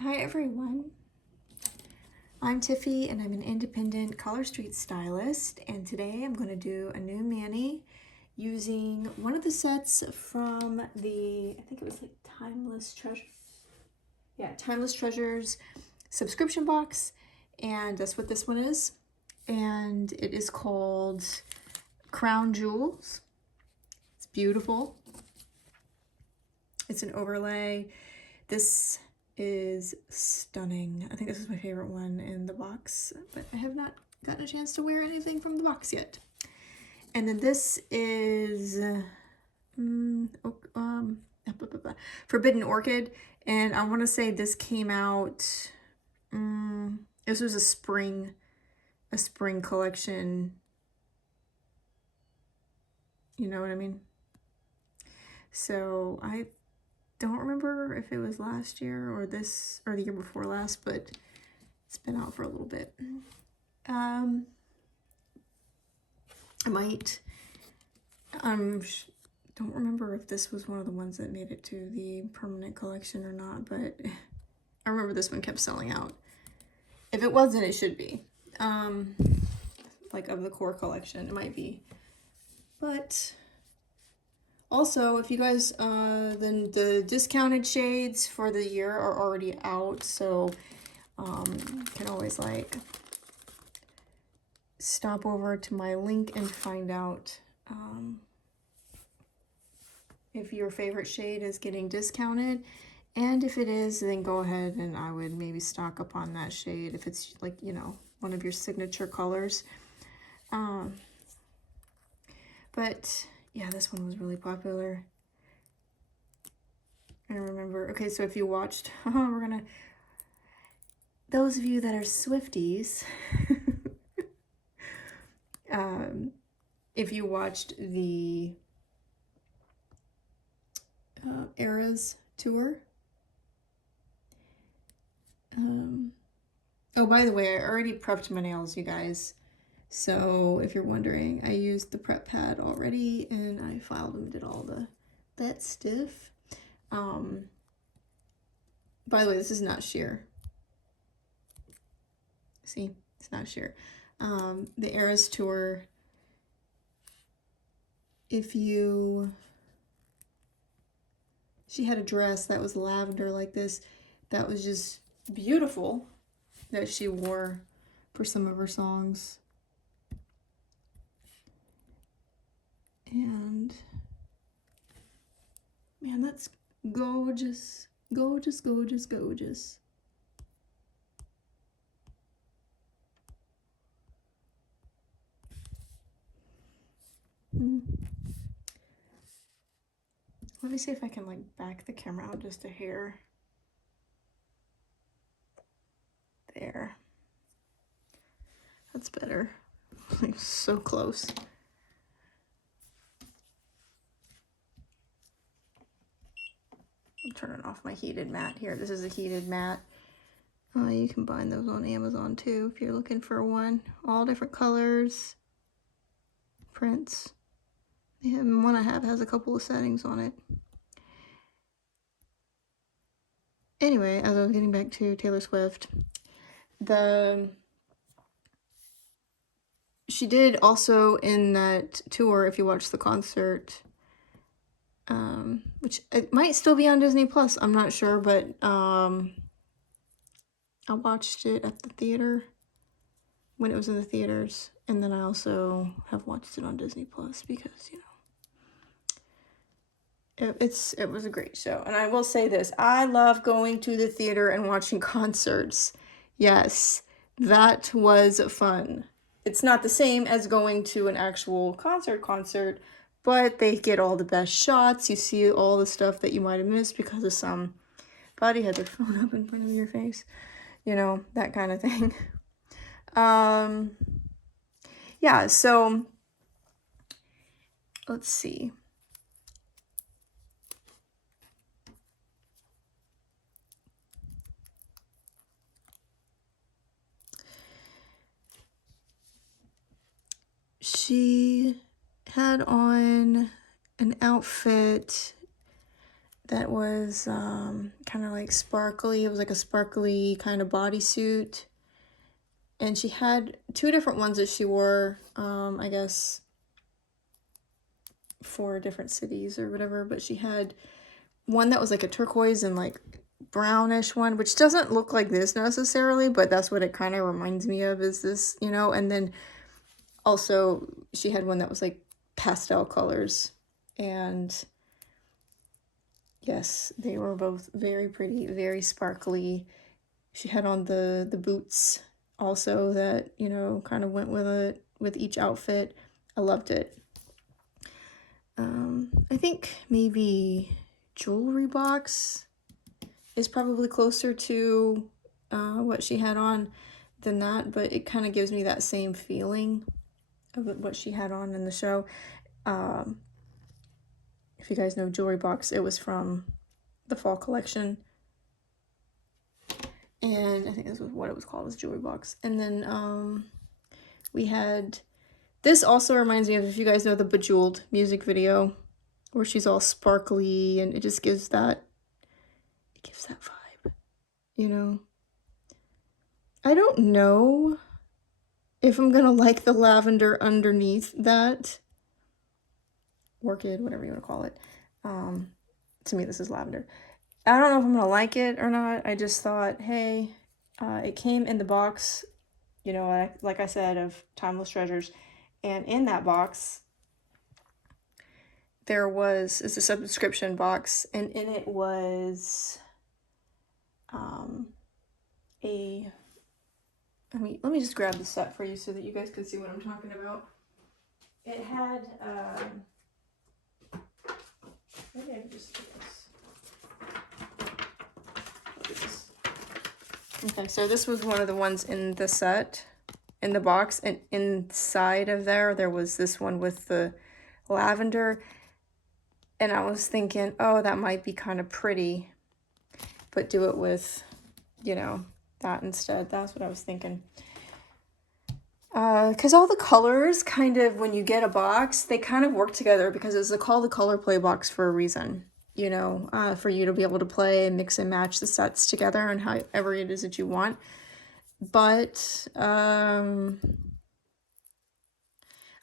Hi everyone, I'm Tiffy and I'm an independent color street stylist, and today I'm going to do a new mani using one of the sets from the, I think it was like Timeless Treasures. Yeah, Timeless Treasures subscription box, and that's what this one is. And it is called Crown Jewels. It's beautiful. It's an overlay. This is stunning. I think this is my favorite one in the box, but I have not gotten a chance to wear anything from the box yet. And then this is Forbidden Orchid, and I want to say this came out. This was a spring collection. You know what I mean? So I don't remember if it was last year or this or the year before last, but it's been out for a little bit. I might don't remember if this was one of the ones that made it to the permanent collection or not, but I remember this one kept selling out. If it wasn't, it should be. Like of the core collection, it might be. But also, if you guys, then the discounted shades for the year are already out, so can always like stop over to my link and find out if your favorite shade is getting discounted, and if it is, then go ahead and I would maybe stock up on that shade if it's like, you know, one of your signature colors. But yeah, this one was really popular. I remember. Okay, so if you watched, those of you that are Swifties, if you watched the Eras tour. Oh, by the way, I already prepped my nails, you guys. So if you're wondering, I used the prep pad already and I filed and did all that stuff. By the way, this is not sheer. See, it's not sheer. The Eras tour, she had a dress that was lavender like this, that was just beautiful, that she wore for some of her songs. And man, that's gorgeous, gorgeous, gorgeous, gorgeous. Let me see if I can like back the camera out just a hair. There. That's better. Like so close. I'm turning off my heated mat here. This is a heated mat. You can find those on Amazon too if you're looking for one. All different colors, prints. The one I have has a couple of settings on it. Anyway, as I was getting back to Taylor Swift, she did also in that tour, if you watch the concert, which it might still be on Disney Plus, I'm not sure, but I watched it at the theater when it was in the theaters, and then I also have watched it on Disney Plus because, you know, it was a great show. And I will say this, I love going to the theater and watching concerts. Yes, that was fun. It's not the same as going to an actual concert, but they get all the best shots. You see all the stuff that you might have missed because of somebody had their phone up in front of your face. You know, that kind of thing. Yeah, so let's see. She had on an outfit that was kind of like sparkly. It was like a sparkly kind of bodysuit. And she had two different ones that she wore, I guess, for different cities or whatever. But she had one that was like a turquoise and like brownish one, which doesn't look like this necessarily, but that's what it kind of reminds me of, is this, you know. And then also she had one that was like pastel colors, and yes, they were both very pretty, very sparkly. She had on the boots also that, you know, kind of went with it, with each outfit. I loved it. I think maybe jewelry box is probably closer to what she had on than that, but it kind of gives me that same feeling of what she had on in the show. If you guys know jewelry box, it was from the fall collection, and I think this was what it was called, was jewelry box. And then we had, this also reminds me of, if you guys know the Bejeweled music video, where she's all sparkly, and it just gives that, it gives that vibe, you know. I don't know if I'm gonna like the lavender underneath that. Orchid, whatever you want to call it. To me, this is lavender. I don't know if I'm gonna like it or not. I just thought, hey, it came in the box, you know, like I said, of Timeless Treasures. And in that box, there was, it's a subscription box, and in it was let me just grab the set for you so that you guys can see what I'm talking about. It had, maybe I can just do this. Okay, so this was one of the ones in the set, in the box, and inside of there was this one with the lavender. And I was thinking, oh, that might be kind of pretty, but do it with, you know, that instead. That's what I was thinking. Because all the colors kind of, when you get a box, they kind of work together, because it's called the color play box for a reason, you know, for you to be able to play and mix and match the sets together and however it is that you want. But, I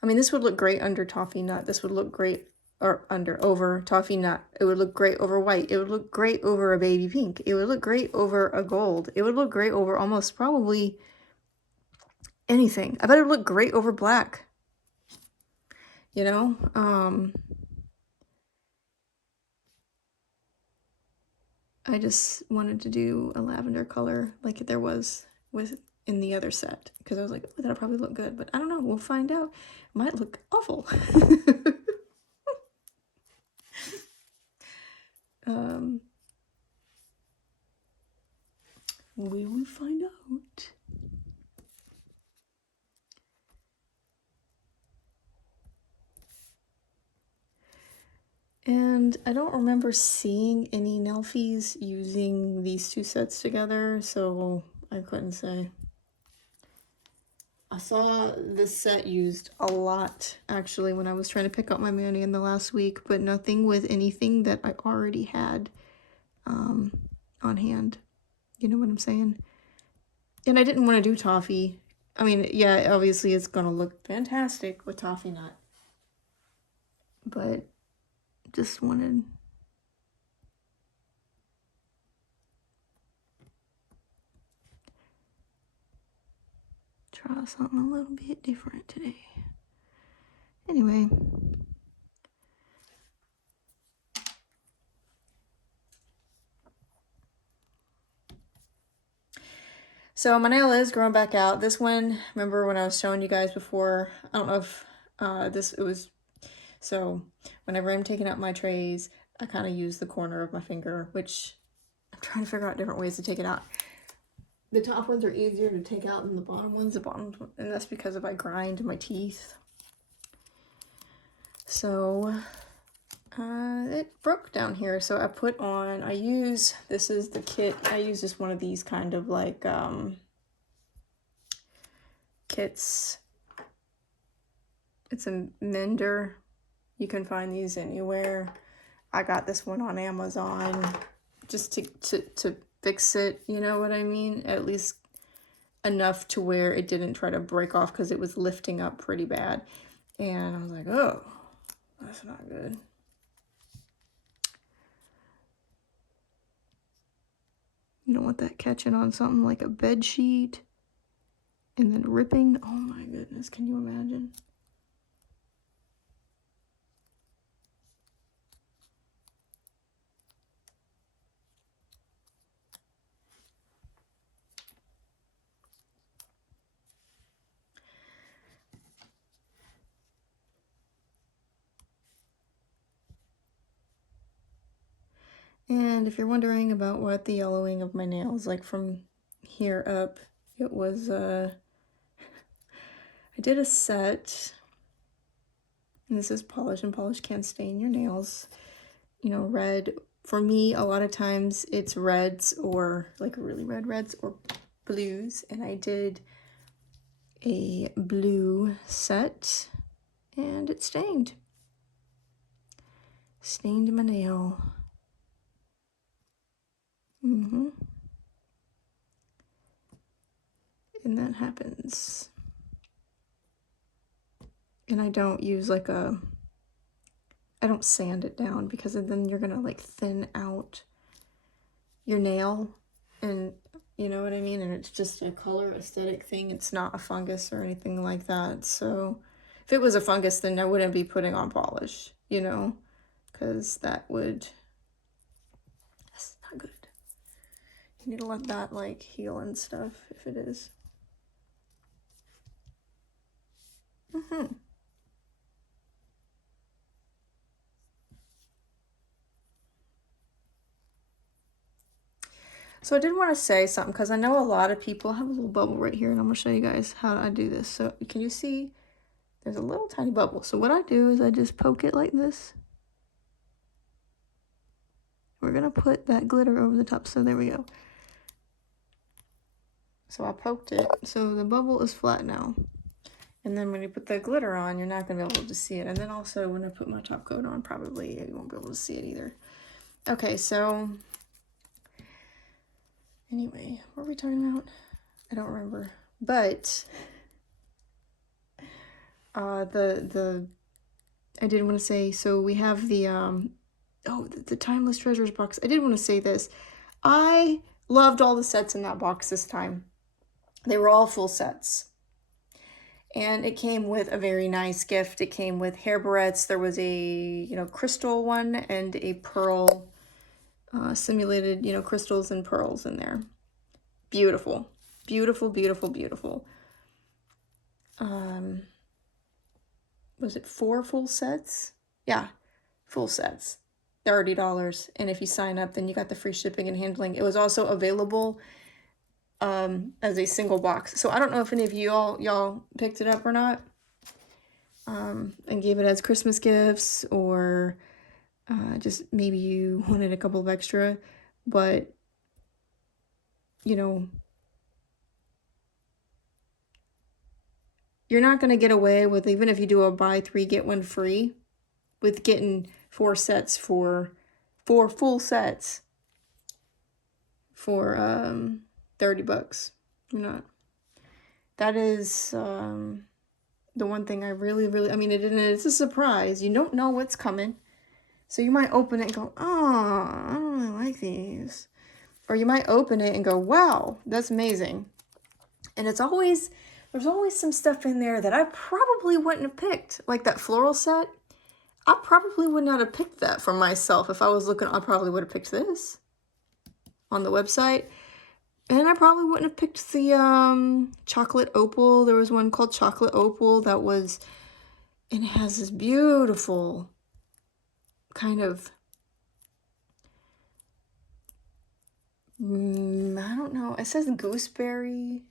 mean, this would look great under Toffee Nut. This would look great, or over Toffee Nut. It would look great over white. It would look great over a baby pink. It would look great over a gold. It would look great over almost probably anything. I bet it would look great over black. You know? I just wanted to do a lavender color like there was in the other set, because I was like, oh, that'll probably look good, but I don't know. We'll find out. It might look awful. We will find out. And I don't remember seeing any Nelfies using these two sets together, so I couldn't say. I saw this set used a lot, actually, when I was trying to pick up my Manny in the last week, but nothing with anything that I already had on hand. You know what I'm saying? And I didn't want to do Toffee. I mean, yeah, obviously it's going to look fantastic with Toffee Nut. But just wanted... try something a little bit different today. Anyway. So my nail is growing back out. This one, remember when I was showing you guys before, I don't know if so whenever I'm taking out my trays, I kind of use the corner of my finger, which I'm trying to figure out different ways to take it out. The top ones are easier to take out than the bottom ones. And that's because if I grind my teeth. So it broke down here, so I put on, this is the kit, I use just one of these kind of like kits. It's a mender. You can find these anywhere. I got this one on Amazon just to fix it, you know what I mean? At least enough to where it didn't try to break off because it was lifting up pretty bad. And I was like, oh, that's not good. You don't want that catching on something like a bed sheet and then ripping. Oh my goodness, can you imagine? And if you're wondering about what the yellowing of my nails, like from here up, it was, I did a set, and this is Polish, and Polish can't stain your nails, you know, red. For me, a lot of times it's reds or like really red reds or blues, and I did a blue set, and it stained my nail. And that happens. And I don't use like I don't sand it down because then you're gonna like thin out your nail, and you know what I mean? And it's just a color aesthetic thing. It's not a fungus or anything like that. So if it was a fungus, then I wouldn't be putting on polish, you know, because that's not good. You need to let that like heal and stuff if it is. So I did want to say something because I know a lot of people have a little bubble right here, and I'm going to show you guys how I do this. So can you see there's a little tiny bubble? So what I do is I just poke it like this. We're going to put that glitter over the top. So there we go. So I poked it. So the bubble is flat now. And then when you put that glitter on, you're not going to be able to see it. And then also when I put my top coat on, probably you won't be able to see it either. Okay, so anyway, what were we talking about? I don't remember. But I did want to say, so we have the the Timeless Treasures box. I did want to say this. I loved all the sets in that box this time. They were all full sets. And it came with a very nice gift. It came with hair barrettes. There was a, crystal one and a pearl, simulated, crystals and pearls in there. Beautiful. Beautiful, beautiful, beautiful. Was it 4 full sets? Yeah, full sets. $30. And if you sign up, then you got the free shipping and handling. It was also available as a single box. So I don't know if any of y'all picked it up or not, and gave it as Christmas gifts, or just maybe you wanted a couple of extra, but you're not going to get away with, even if you do a buy 3 get 1 free, with getting 4 sets for 4 full sets for $30. You're not. That is the one thing I really, I mean, it's a surprise. You don't know what's coming. So you might open it and go, oh, I don't really like these. Or you might open it and go, wow, that's amazing. And there's always some stuff in there that I probably wouldn't have picked. Like that floral set. I probably would not have picked that for myself. If I was looking, I probably would have picked this on the website. And I probably wouldn't have picked the chocolate opal. There was one called chocolate opal that was, and it has this beautiful kind of, I don't know, it says gooseberry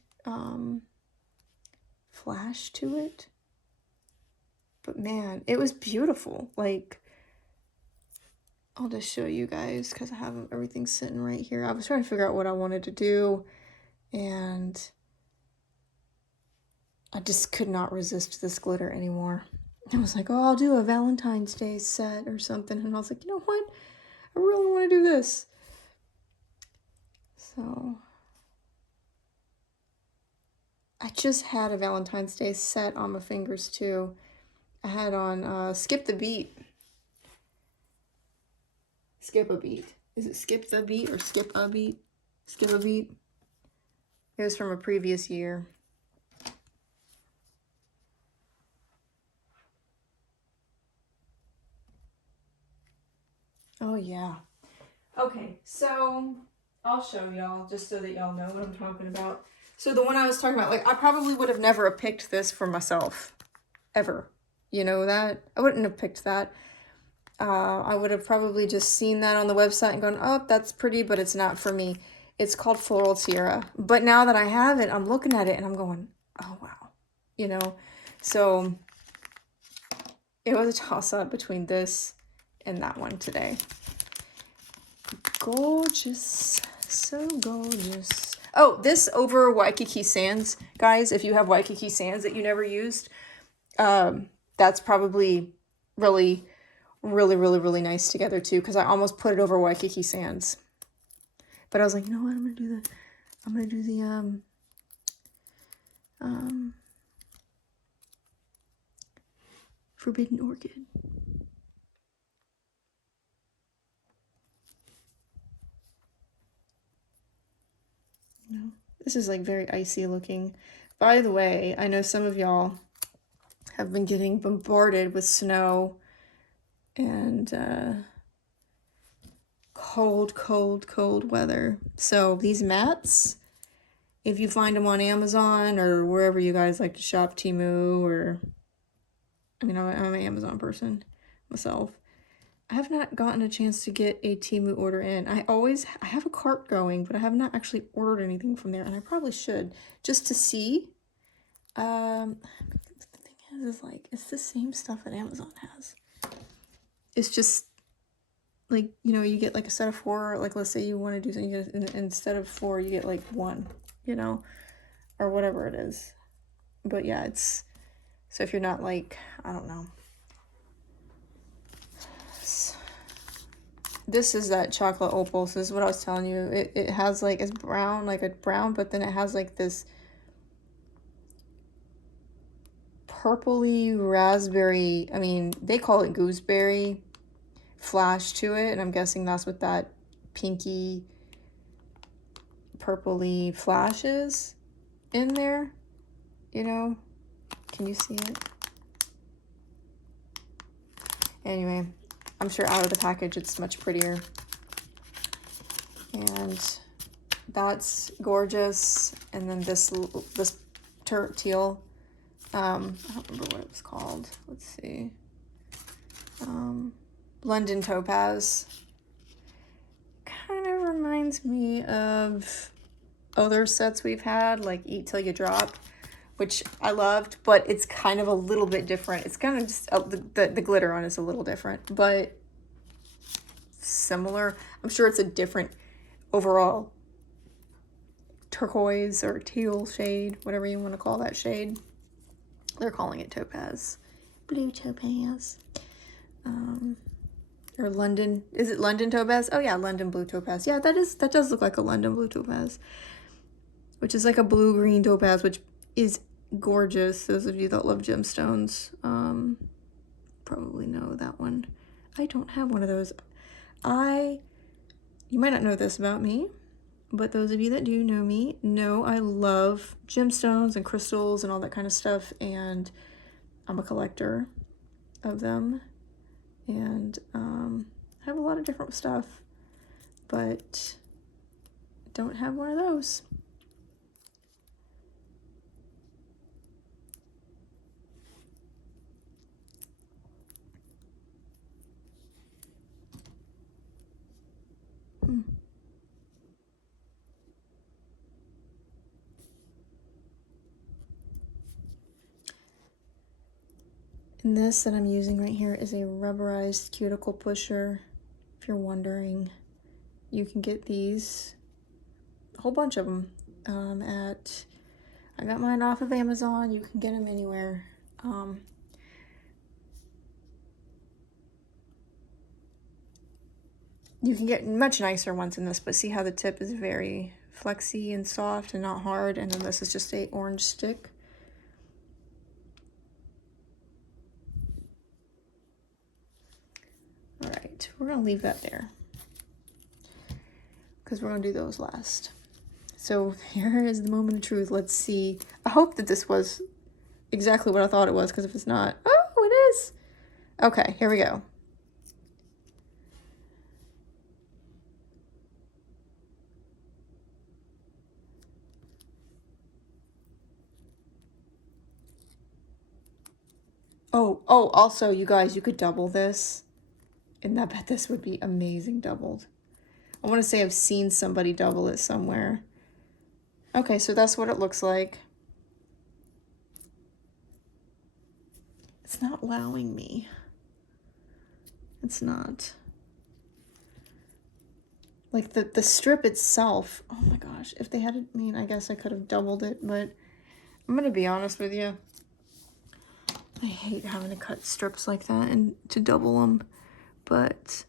flash to it. But man, it was beautiful. Like, I'll just show you guys because I have everything sitting right here. I was trying to figure out what I wanted to do, and I just could not resist this glitter anymore. I was like, oh, I'll do a Valentine's Day set or something. And I was like, you know what? I really want to do this. So I just had a Valentine's Day set on my fingers too. I had on Skip the Beat. Skip a Beat. Is it Skip the Beat or Skip a Beat? Skip a Beat. It was from a previous year. Oh yeah. Okay, so I'll show y'all just so that y'all know what I'm talking about. So the one I was talking about, like I probably would have never picked this for myself, ever. You know that? I wouldn't have picked that. I would have probably just seen that on the website and gone, oh, that's pretty, but it's not for me. It's called Floral Tiara. But now that I have it, I'm looking at it and I'm going, oh, wow. You know? So it was a toss-up between this and that one today. Gorgeous. So gorgeous. Oh, this over Waikiki Sands. Guys, if you have Waikiki Sands that you never used, that's probably really nice together too, because I almost put it over Waikiki Sands. But I was like, you know what, I'm gonna do the Forbidden Orchid. No, this is like very icy looking. By the way, I know some of y'all have been getting bombarded with snow and cold weather. So these mats, if you find them on Amazon or wherever you guys like to shop, Temu, or I mean, I'm an Amazon person myself. I have not gotten a chance to get a Temu order in. I have a cart going, but I have not actually ordered anything from there, and I probably should, just to see. The thing is like, it's the same stuff that Amazon has. It's just, like, you know, you get like a set of 4, like let's say you want to do something, you get, instead of 4, you get like 1, you know, or whatever it is. But yeah, it's, so if you're not like, I don't know. This is that chocolate opal. So this is what I was telling you. It has like, it's brown, like a brown, but then it has like this purpley raspberry, I mean, they call it gooseberry flash to it. And I'm guessing that's what that pinky purpley flash is in there. You know, can you see it? Anyway, I'm sure out of the package it's much prettier. And that's gorgeous. And then this teal, I don't remember what it was called. Let's see. London Topaz. Kind of reminds me of other sets we've had, like Eat Till You Drop, which I loved, but it's kind of a little bit different. It's kind of just, the glitter on it's a little different, but similar. I'm sure it's a different overall turquoise or teal shade, whatever you want to call that shade. They're calling it topaz. Blue topaz. Or London, is it London Topaz? Oh yeah, London Blue Topaz. Yeah, that does look like a London Blue Topaz, which is like a blue-green topaz, which is gorgeous. Those of you that love gemstones probably know that one. I don't have one of those. You might not know this about me, but those of you that do know me know I love gemstones and crystals and all that kind of stuff, and I'm a collector of them, and I have a lot of different stuff, but don't have one of those. And this that I'm using right here is a rubberized cuticle pusher. If you're wondering, you can get these, a whole bunch of them, I got mine off of Amazon. You can get them anywhere. You can get much nicer ones in this, but see how the tip is very flexy and soft and not hard, and then this is just a orange stick. All right, we're gonna leave that there because we're gonna do those last. So here is the moment of truth. Let's see. I hope that this was exactly what I thought it was, because if it's not, oh, it is. Okay, here we go. Oh, also, you guys, you could double this. And I bet this would be amazing doubled. I want to say I've seen somebody double it somewhere. Okay, so that's what it looks like. It's not allowing me. It's not. Like the strip itself, oh my gosh, if they had, I mean, I guess I could have doubled it, but I'm going to be honest with you. I hate having to cut strips like that and to double them, but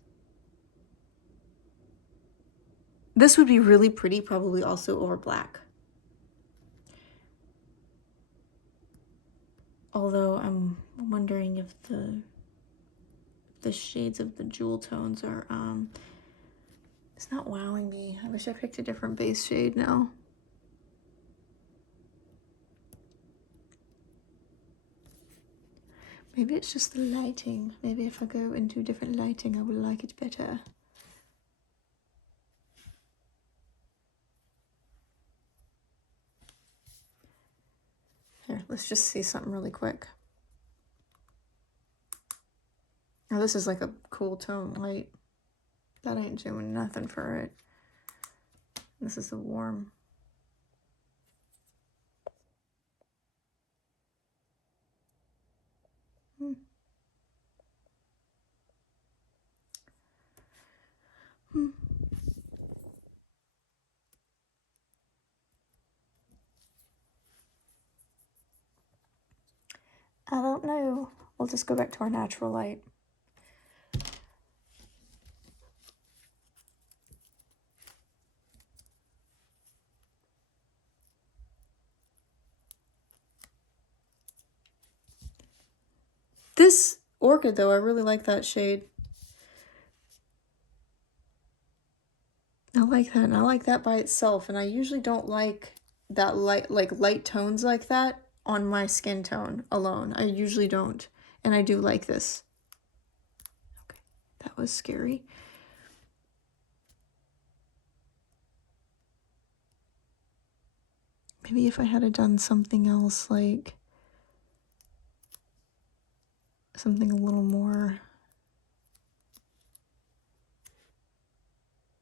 this would be really pretty, probably also over black. Although I'm wondering if the shades of the jewel tones are, it's not wowing me. I wish I picked a different base shade now. Maybe it's just the lighting. Maybe if I go into different lighting, I will like it better. Here, let's just see something really quick. Oh, this is like a cool tone light. That ain't doing nothing for it. This is a warm. I don't know. We'll just go back to our natural light. This Orchid, though, I really like that shade. I like that, and I like that by itself, and I usually don't like that light tones like that on my skin tone alone. I usually don't, and I do like this. Okay, that was scary. Maybe if I had done something else, like something a little more.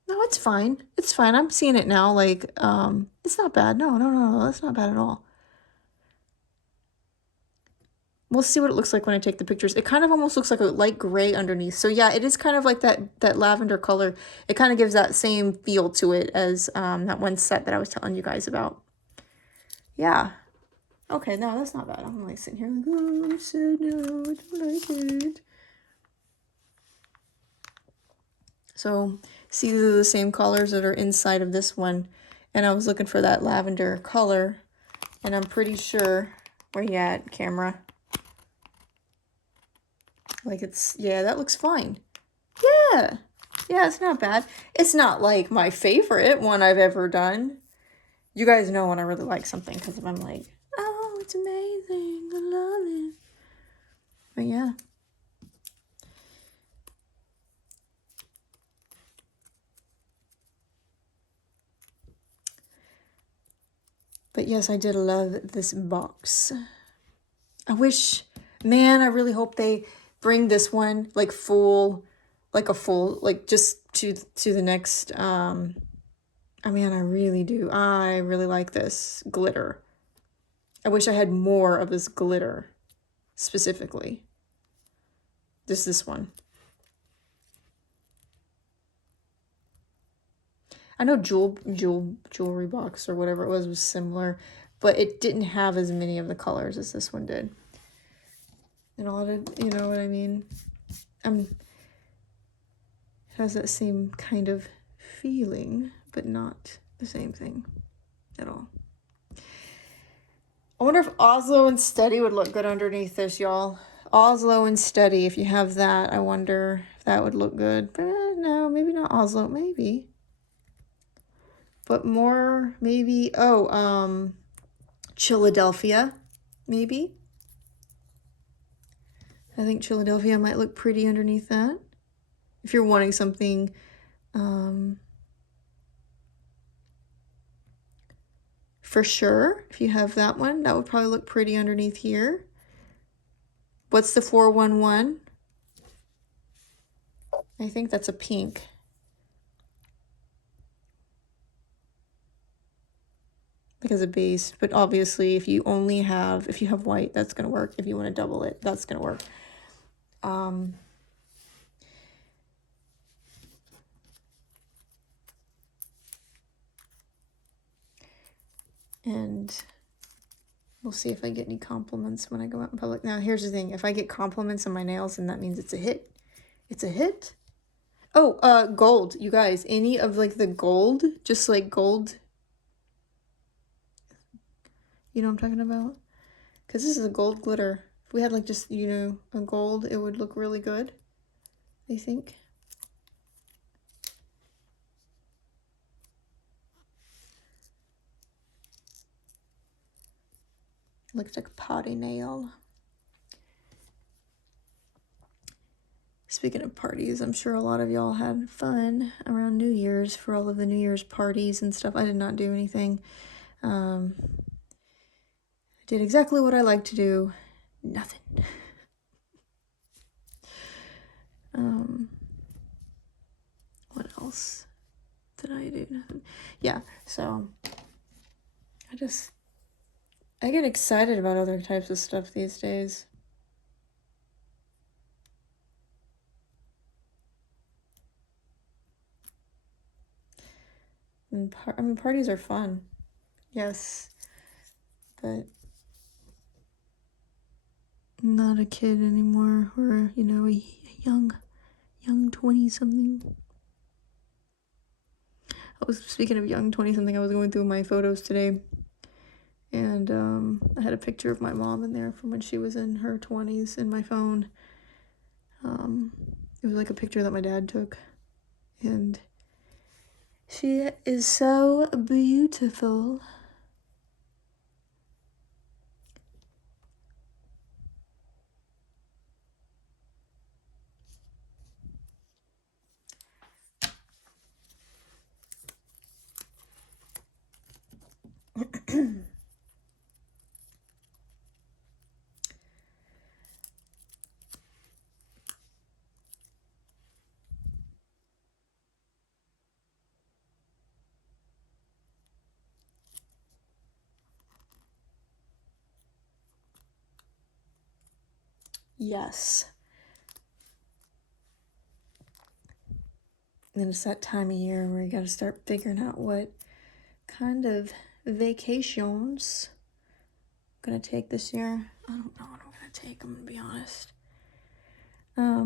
No, it's fine. It's fine. I'm seeing it now. Like, it's not bad. No, that's not bad at all. We'll see what it looks like when I take the pictures. It kind of almost looks like a light gray underneath. So yeah, it is kind of like that lavender color. It kind of gives that same feel to it as that one set that I was telling you guys about. Yeah. Okay, no, that's not bad. I'm like sitting here like, oh, I'm sad now. I don't like it. So see, these are the same colors that are inside of this one. And I was looking for that lavender color. And I'm pretty sure, where you at, camera? Like it's, yeah, that looks fine. Yeah, it's not bad. It's not like my favorite one I've ever done. You guys know when I really like something because I'm like, oh, it's amazing. I love it. But yeah. But yes, I did love this box. I wish, man, I really hope they bring this one like full, like just to the next, I mean, I really do. I really like this glitter. I wish I had more of this glitter, specifically. Just this one. I know jewelry box or whatever it was similar, but it didn't have as many of the colors as this one did. And a lot of, you know what I mean? It has that same kind of feeling, but not the same thing at all. I wonder if Oslo and Steady would look good underneath this, y'all. Oslo and Steady, if you have that, I wonder if that would look good. But no, maybe not Oslo, maybe. But more, maybe, oh, Philadelphia, maybe. I think Philadelphia might look pretty underneath that. If you're wanting something, for sure, if you have that one, that would probably look pretty underneath here. What's the 411? I think that's a pink. Because of base, but obviously if you have white, that's gonna work. If you want to double it, that's gonna work. And we'll see if I get any compliments when I go out in public. Now here's the thing, if I get compliments on my nails, then that means it's a hit. It's a hit. Oh, gold, you guys, any of like the gold, just like gold, you know what I'm talking about? Because this is a gold glitter. If we had like just, you know, a gold, it would look really good, I think. Looks like a potty nail. Speaking of parties, I'm sure a lot of y'all had fun around New Year's for all of the New Year's parties and stuff. I did not do anything. I did exactly what I like to do. Nothing. What else did I do? Nothing. Yeah, so I get excited about other types of stuff these days. And I mean, parties are fun. Yes, but I'm not a kid anymore, or, you know, a young 20-something. Speaking of young 20-something, I was going through my photos today, and I had a picture of my mom in there from when she was in her 20s in my phone. It was like a picture that my dad took, and she is so beautiful. Yes. And it's that time of year where you gotta start figuring out what kind of vacations I'm gonna take this year. I don't know what I'm gonna take, I'm gonna be honest. I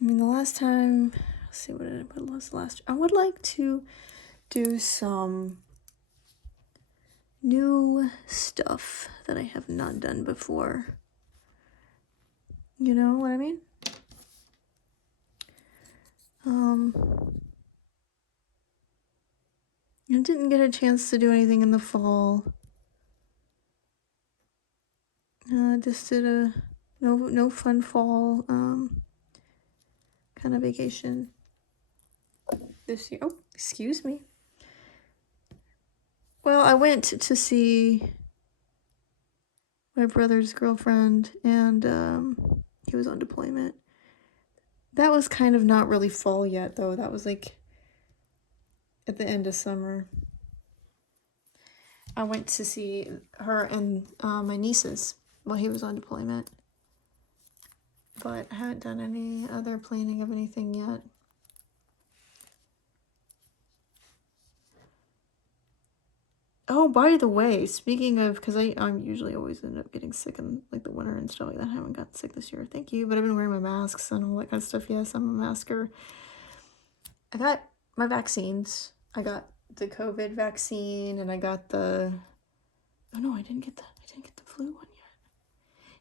mean, the last time, let's see, what was last? I would like to do some new stuff that I have not done before. You know what I mean? I didn't get a chance to do anything in the fall. Just did a no fun fall kind of vacation this year. Oh, excuse me. Well, I went to see my brother's girlfriend, and he was on deployment. That was kind of not really fall yet, though. That was like at the end of summer. I went to see her and my nieces while he was on deployment. But I haven't done any other planning of anything yet. Oh, by the way, speaking of, because I'm usually always end up getting sick in like the winter and stuff like that. I haven't gotten sick this year, thank you. But I've been wearing my masks and all that kind of stuff. Yes, I'm a masker. I got my vaccines. I got the COVID vaccine and I got the, oh no, I didn't get the flu one yet.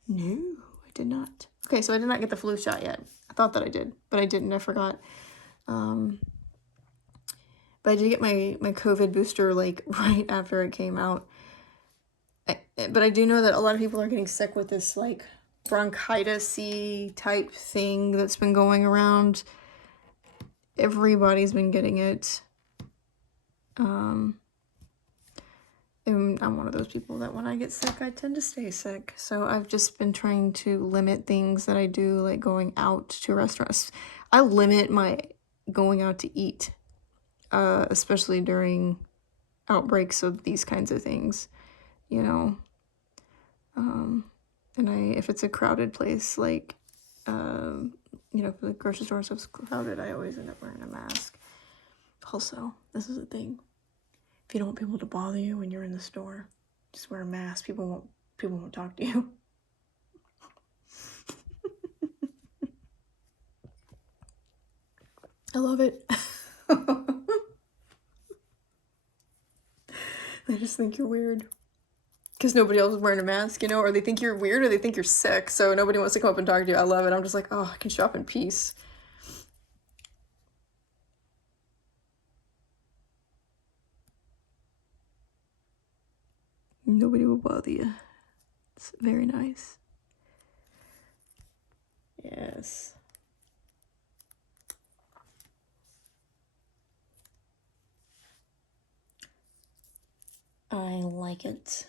No, I did not. Okay, so I did not get the flu shot yet. I thought that I did, but I didn't. I forgot. But I did get my COVID booster like right after it came out. But I do know that a lot of people are getting sick with this like bronchitis-y type thing that's been going around. Everybody's been getting it. And I'm one of those people that when I get sick, I tend to stay sick. So I've just been trying to limit things that I do, like going out to restaurants. I limit my going out to eat, especially during outbreaks of these kinds of things, you know. And if it's a crowded place, like, you know, if the grocery store stuff's crowded, I always end up wearing a mask. Also, this is a thing. If you don't want people to bother you when you're in the store, just wear a mask. People won't talk to you. I love it. They just think you're weird. Because nobody else is wearing a mask, you know, or they think you're weird or they think you're sick, so nobody wants to come up and talk to you. I love it. I'm just like, oh, I can shop in peace. Nobody will bother you. It's very nice. Yes. I like it.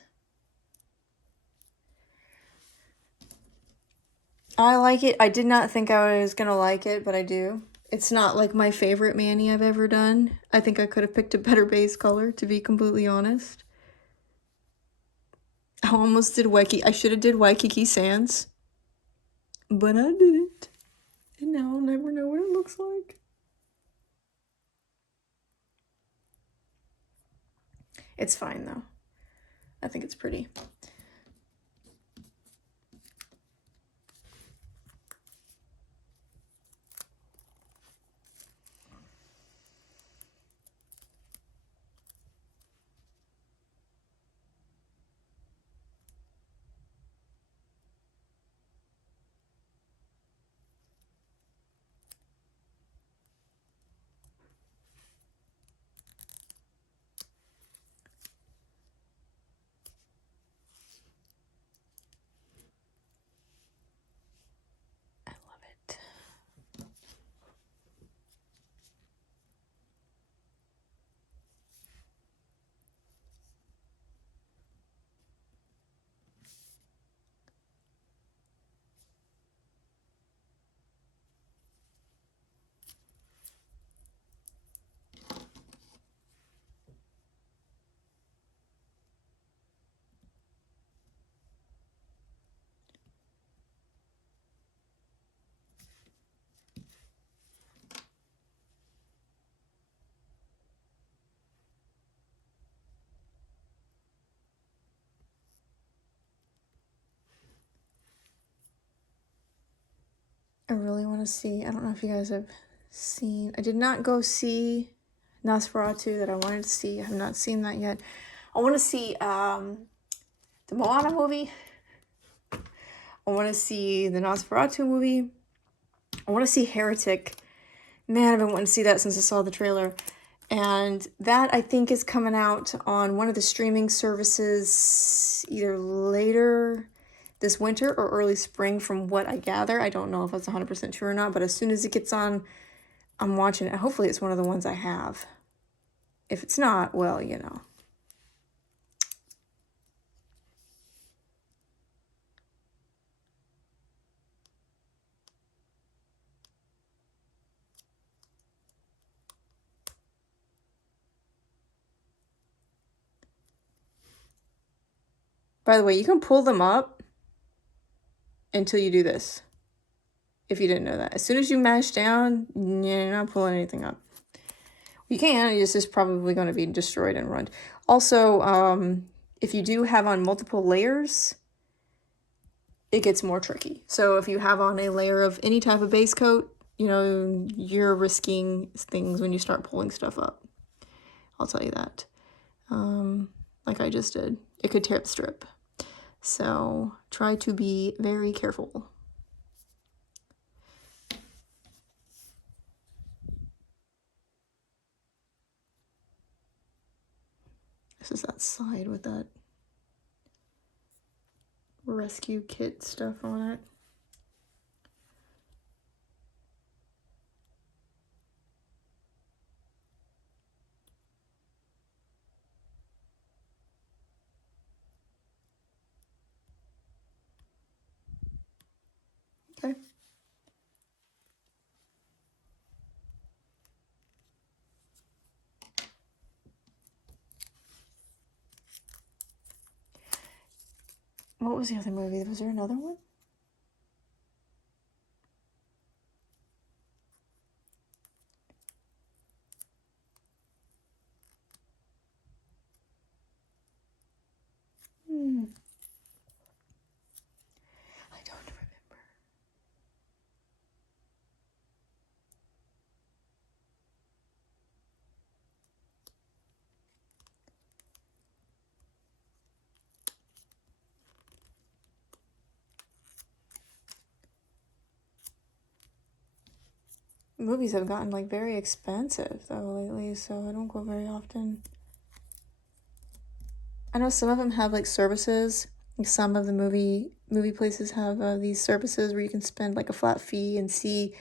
I like it. I did not think I was gonna like it, but I do. It's not like my favorite mani I've ever done. I think I could have picked a better base color, to be completely honest. I almost did Waikiki. I should have did Waikiki Sands, but I didn't. And now I'll never know what it looks like. It's fine though. I think it's pretty. I really want to see, I don't know if you guys have seen, I did not go see Nosferatu that I wanted to see. I have not seen that yet. I want to see the Moana movie. I want to see the Nosferatu movie. I want to see Heretic. Man, I've been wanting to see that since I saw the trailer. And that, I think, is coming out on one of the streaming services either later this winter or early spring, from what I gather. I don't know if that's 100% true or not, but as soon as it gets on, I'm watching it. Hopefully it's one of the ones I have. If it's not, well, you know. By the way, you can pull them up until you do this. If you didn't know that. As soon as you mash down, you're not pulling anything up. You can, it's just probably going to be destroyed and ruined. Also, if you do have on multiple layers, it gets more tricky. So if you have on a layer of any type of base coat, you know, you're risking things when you start pulling stuff up. I'll tell you that. Like I just did. It could tear the strip. So try to be very careful. This is that side with that rescue kit stuff on it. Okay. What was the other movie? Was there another one? I don't remember. Movies have gotten like very expensive though lately, so I don't go very often. I know some of them have like services. Like some of the movie places have these services where you can spend like a flat fee and see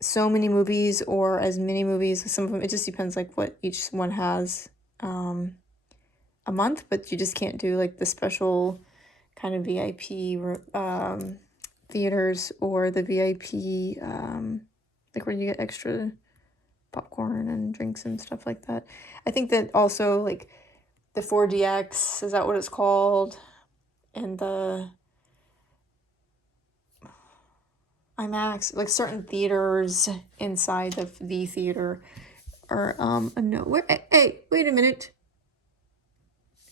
so many movies or as many movies. Some of them, it just depends like what each one has a month, but you just can't do like the special kind of VIP theaters or the VIP like where you get extra popcorn and drinks and stuff like that. I think that also like the 4DX, is that what it's called? And the IMAX, like certain theaters inside of the theater are no, where, hey, wait a minute.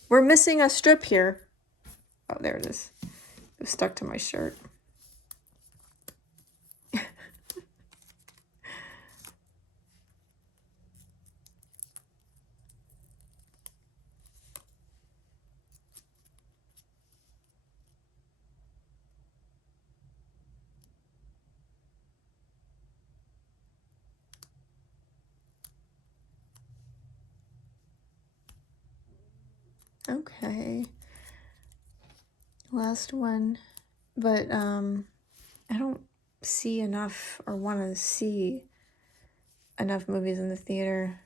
We're missing a strip here. Oh, there it is. It was stuck to my shirt. Okay. Last one. But I don't see enough or want to see enough movies in the theater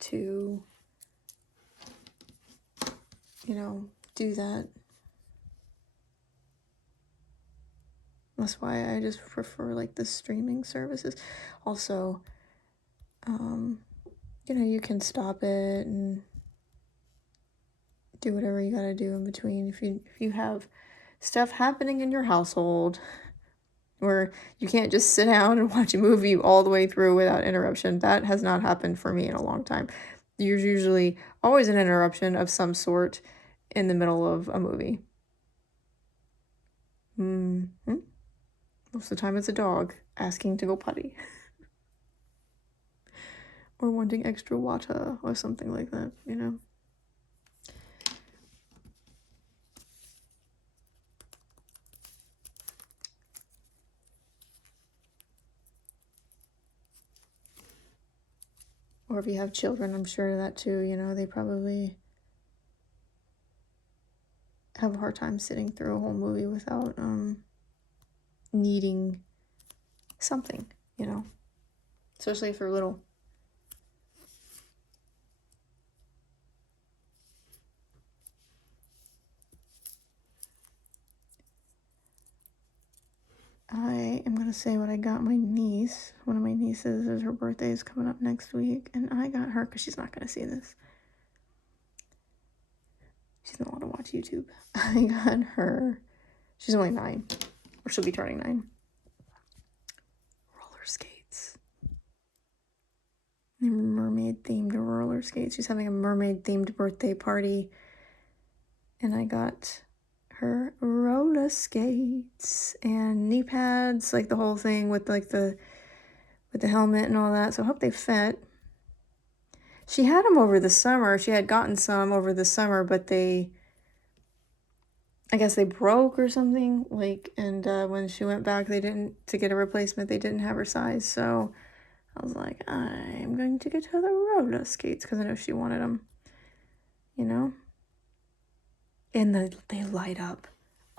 to, you know, do that. That's why I just prefer like the streaming services. Also, you know, you can stop it and do whatever you gotta do in between. If you have stuff happening in your household where you can't just sit down and watch a movie all the way through without interruption, that has not happened for me in a long time. There's usually always an interruption of some sort in the middle of a movie. Most of the time it's a dog asking to go potty. Or wanting extra water or something like that, you know? Or if you have children, I'm sure that too, you know, they probably have a hard time sitting through a whole movie without needing something, you know, especially if they're little. I am going to say what I got my niece. One of my nieces, is her birthday is coming up next week, and I got her, because she's not going to see this. She's not allowed to watch YouTube. I got her, she's only 9, or she'll be turning 9. Roller skates. mermaid themed roller skates. She's having a mermaid themed birthday party. And I got her roller skates and knee pads, like the whole thing with like the helmet and all that. So I hope they fit. She had them over the summer. She had gotten some over the summer, but I guess they broke or something. Like, and when she went back, to get a replacement, they didn't have her size. So I was like, I'm going to get her the roller skates because I know she wanted them, you know? And they light up.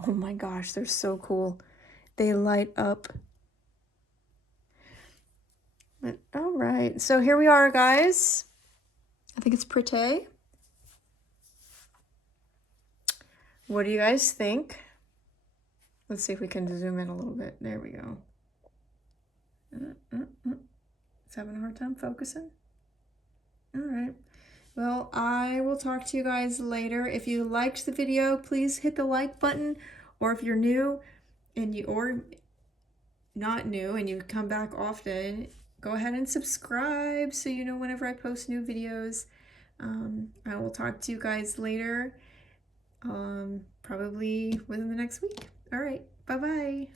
Oh my gosh, they're so cool. They light up. But, all right, so here we are, guys. I think it's pretty. What do you guys think? Let's see if we can zoom in a little bit. There we go. It's having a hard time focusing. All right. Well, I will talk to you guys later. If you liked the video, please hit the like button. Or if you're new or not new and you come back often, go ahead and subscribe so you know whenever I post new videos. I will talk to you guys later, probably within the next week. All right, bye-bye.